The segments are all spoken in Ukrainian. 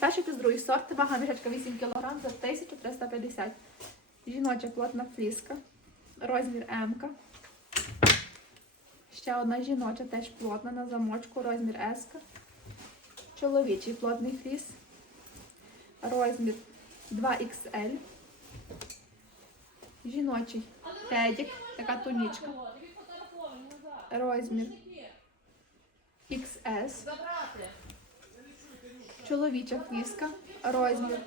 перший плюс другий сорт, вага мішечка 8 кг за 1350. Жіноча плотна фліска, розмір М. Ще одна жіноча, теж плотна на замочку, розмір С. Чоловічий плотний фліс, розмір 2XL. Жіночий тедік, така тунічка, розмір XS. Чоловіча фліска, розмір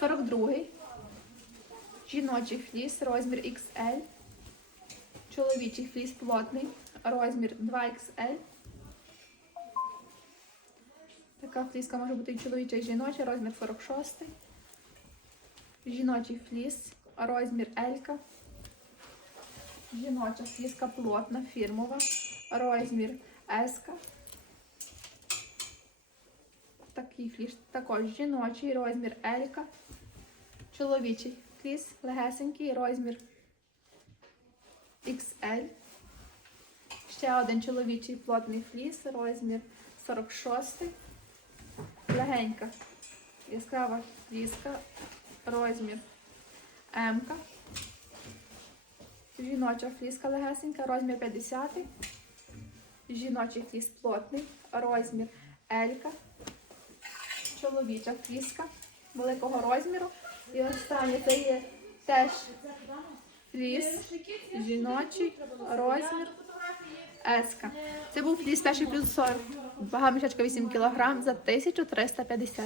42. Жіночий фліс, розмір XL. Чоловічий фліс плотний, розмір 2XL. Така фліска може бути і чоловіча, і жіноча, розмір 46. Жіночий фліс, розмір L. Жіноча фліска плотна, фірмова, розмір S. Такий фліс також жіночий, розмір L. Чоловічий фліс легесенький, розмір XL. Ще один чоловічий плотний фліс, розмір 46. Легенька, яскрава фліска, розмір М. Жіноча фліска легесенька, розмір 50. Жіночий фліс плотний, розмір L. Чоловіча фріска великого розміру. І останнє це є теж фліс жіночий розмір Еска. Це був фліс перший плюс 40. Вага мішечка 8 кг за 1350.